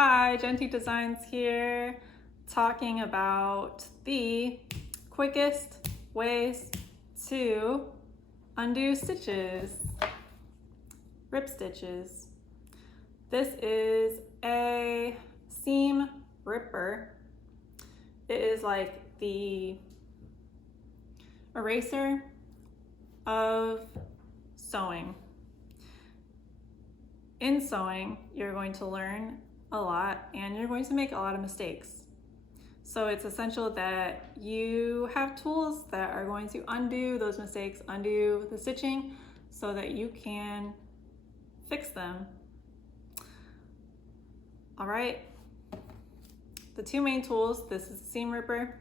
Hi, Genti Designs here, talking about the quickest ways to undo stitches, rip stitches. This is a seam ripper. It is like the eraser of sewing. In sewing, you're going to learn a lot and you're going to make a lot of mistakes. So it's essential that you have tools that are going to undo those mistakes, undo the stitching, so that you can fix them. All right, the two main tools, this is the seam ripper.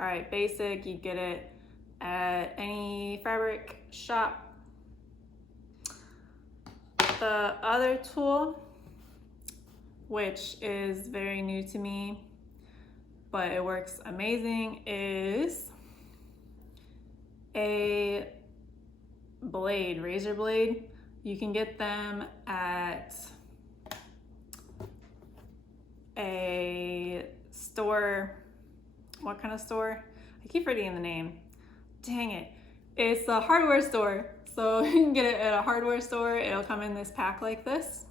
All right, basic, you get it at any fabric shop. The other tool, which is very new to me, but it works amazing, is a blade, razor blade. You can get them at a store. What kind of store? I keep forgetting the name. Dang it. It's a hardware store. So you can get it at a hardware store. It'll come in this pack like this.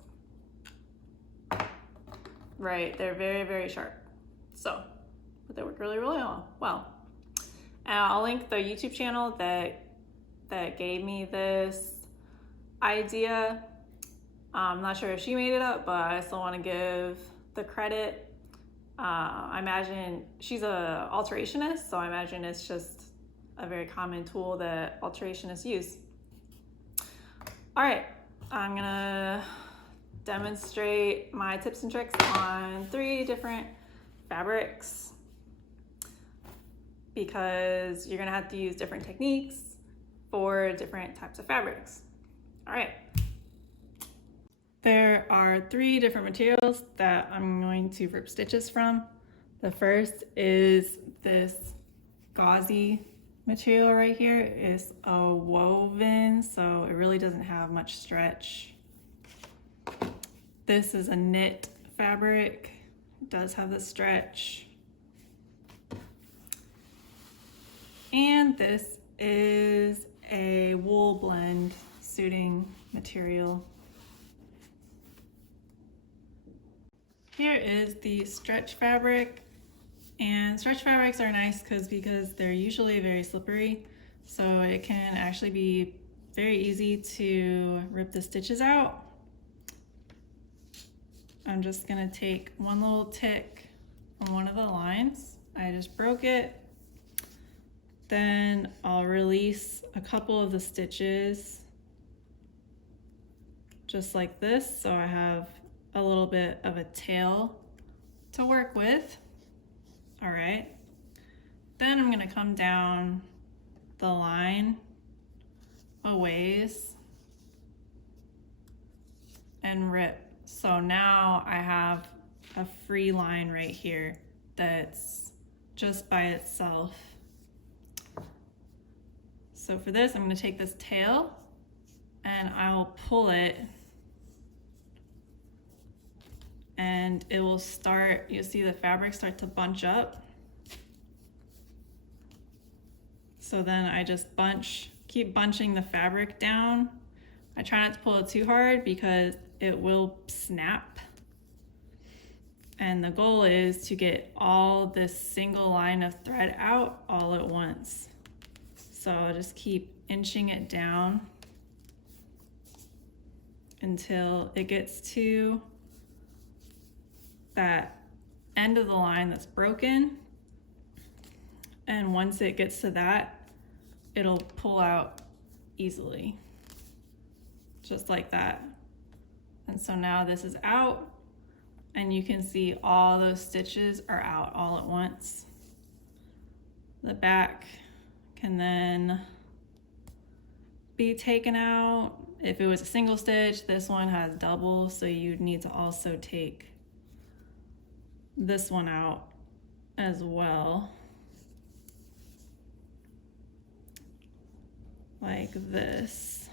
Right, they're very, very sharp. So, but they work really, really well. And I'll link the YouTube channel that gave me this idea. I'm not sure if she made it up, but I still want to give the credit. I imagine she's a alterationist, so I imagine it's just a very common tool that alterationists use. All right, I'm gonna demonstrate my tips and tricks on 3 different fabrics because you're gonna have to use different techniques for different types of fabrics. All right. There are 3 different materials that I'm going to rip stitches from. The first is this gauzy material right here. It's a woven, so it really doesn't have much stretch. This is a knit fabric. It does have the stretch. And this is a wool blend suiting material. Here is the stretch fabric. And stretch fabrics are nice because they're usually very slippery. So it can actually be very easy to rip the stitches out. I'm just gonna take one little tick on one of the lines. I just broke it. Then I'll release a couple of the stitches just like this. So I have a little bit of a tail to work with. All right. Then I'm gonna come down the line a ways and rip. So now I have a free line right here that's just by itself. So for this, I'm gonna take this tail and I'll pull it and it will start, you'll see the fabric start to bunch up. So then I just keep bunching the fabric down. I try not to pull it too hard because it will snap. And the goal is to get all this single line of thread out all at once. So I'll just keep inching it down until it gets to that end of the line that's broken. And once it gets to that, it'll pull out easily, just like that. And so now this is out and you can see all those stitches are out all at once. The back can then be taken out. If it was a single stitch, this one has double, so you'd need to also take this one out as well, like this.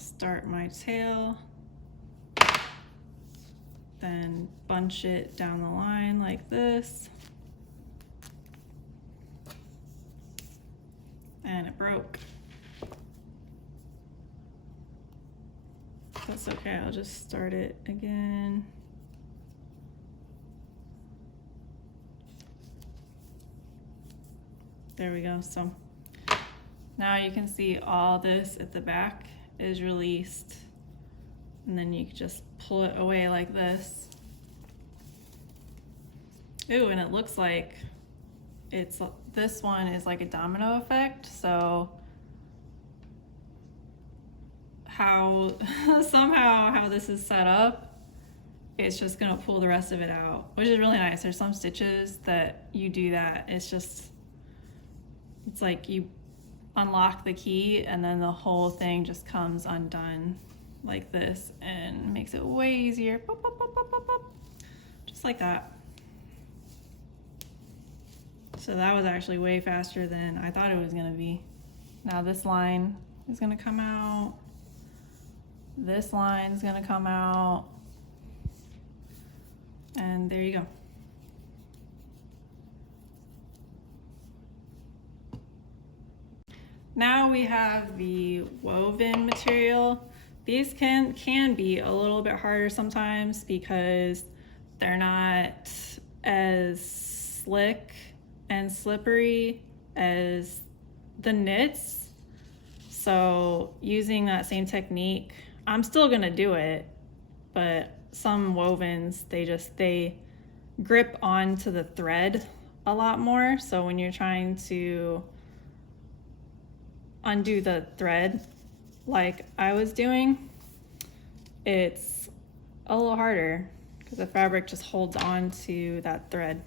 start my tail, then bunch it down the line like this. And it broke. That's okay, I'll just start it again. There we go. So now you can see all this at the back is released, and then you can just pull it away like this. Ooh, and it looks like this one is like a domino effect. So somehow how this is set up, it's just gonna pull the rest of it out, which is really nice. There's some stitches that you do that. It's like you unlock the key and then the whole thing just comes undone like this and makes it way easier. Pop, pop, pop, pop, pop, pop. Just like that. So that was actually way faster than I thought it was gonna be. Now this line is gonna come out. This line is gonna come out. And there you go. Now we have the woven material. These can be a little bit harder sometimes because they're not as slick and slippery as the knits. So using that same technique, I'm still gonna do it, but some wovens, they grip onto the thread a lot more. So when you're trying to undo the thread like I was doing, it's a little harder because the fabric just holds on to that thread.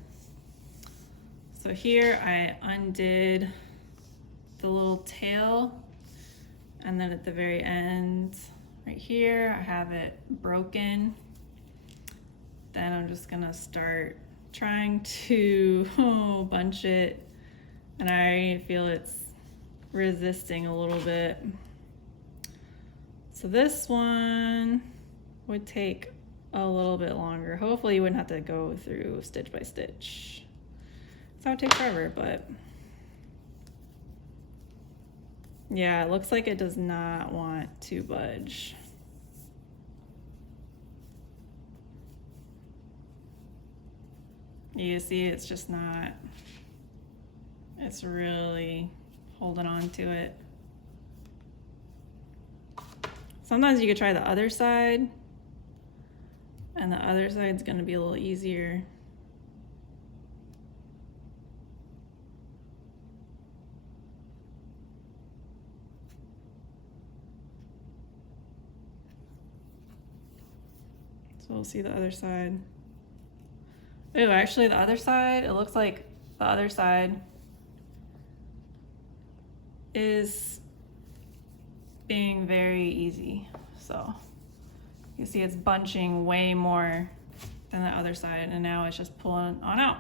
So here I undid the little tail, and then at the very end right here I have it broken. Then I'm just gonna start trying to bunch it, and I already feel it's resisting a little bit. So this one would take a little bit longer. Hopefully you wouldn't have to go through stitch by stitch. So it would take forever, but yeah, it looks like it does not want to budge. You see, it's just not, it's really holding on to it. Sometimes you could try the other side, and the other side's gonna be a little easier. So we'll see the other side. Ooh, actually the other side, it looks like the other side is being very easy. So you see it's bunching way more than the other side, and now it's just pulling on out.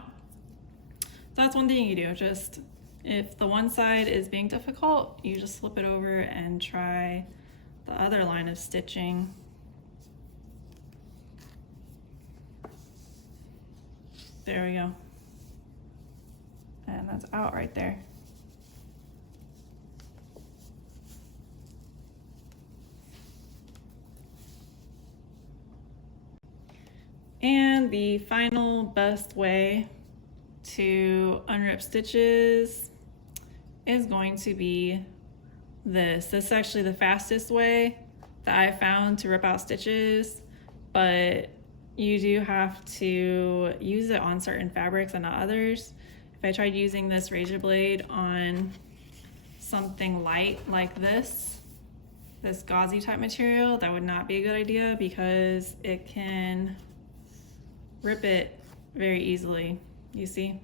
So that's one thing you do. Just if the one side is being difficult, you just flip it over and try the other line of stitching. There we go. And that's out right there. And the final best way to unrip stitches is going to be this. This is actually the fastest way that I found to rip out stitches, but you do have to use it on certain fabrics and not others. If I tried using this razor blade on something light like this gauzy type material, that would not be a good idea because it can rip it very easily. You see?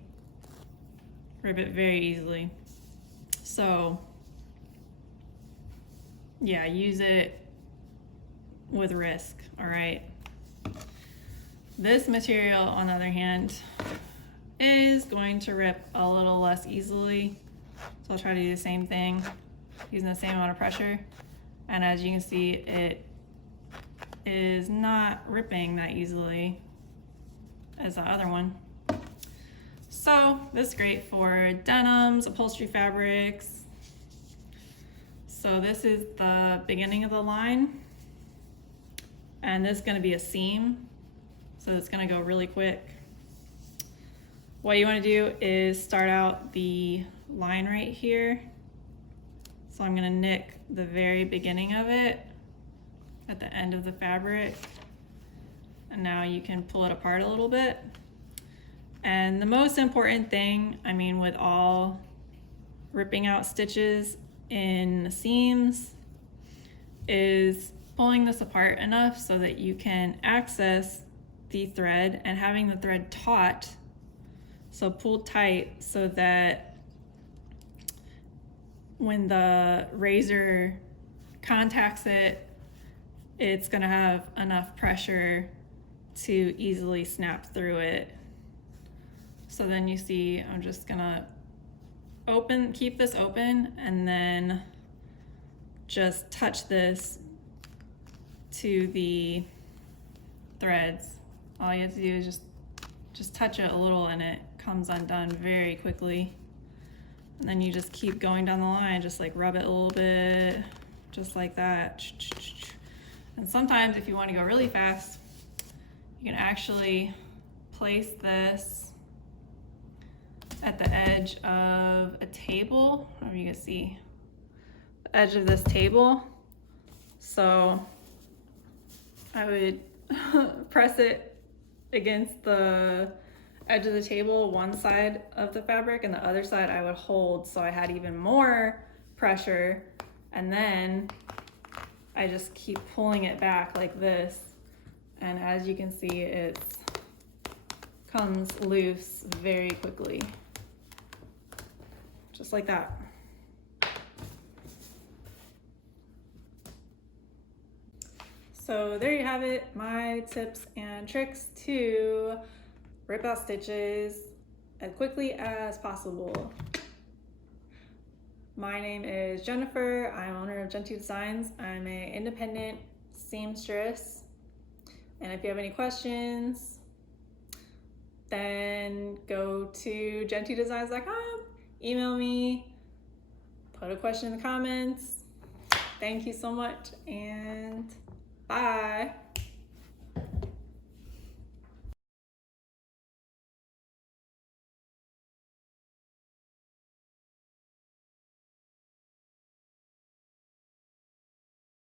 Rip it very easily. So yeah, use it with risk, all right? This material, on the other hand, is going to rip a little less easily. So I'll try to do the same thing, using the same amount of pressure. And as you can see, it is not ripping that easily as the other one. So this is great for denims, upholstery fabrics. So this is the beginning of the line, and this is going to be a seam, so it's going to go really quick. What you want to do is start out the line right here. So I'm going to nick the very beginning of it at the end of the fabric, and now you can pull it apart a little bit. And the most important thing, I mean, with all ripping out stitches in seams, is pulling this apart enough so that you can access the thread and having the thread taut, so pulled tight, so that when the razor contacts it, it's gonna have enough pressure to easily snap through it. So then you see, I'm just gonna keep this open, and then just touch this to the threads. All you have to do is just touch it a little, and it comes undone very quickly. And then you just keep going down the line, just like rub it a little bit, just like that. And sometimes if you want to go really fast, you can actually place this at the edge of a table. I don't know if you can see the edge of this table. So I would press it against the edge of the table, one side of the fabric, and the other side I would hold so I had even more pressure, and then I just keep pulling it back like this, and as you can see, it comes loose very quickly, just like that. So there you have it, my tips and tricks to rip out stitches as quickly as possible. My name is Jennifer. I'm owner of Gentoo Designs. I'm an independent seamstress. And if you have any questions, then go to gentoodesigns.com, email me, put a question in the comments. Thank you so much, and bye.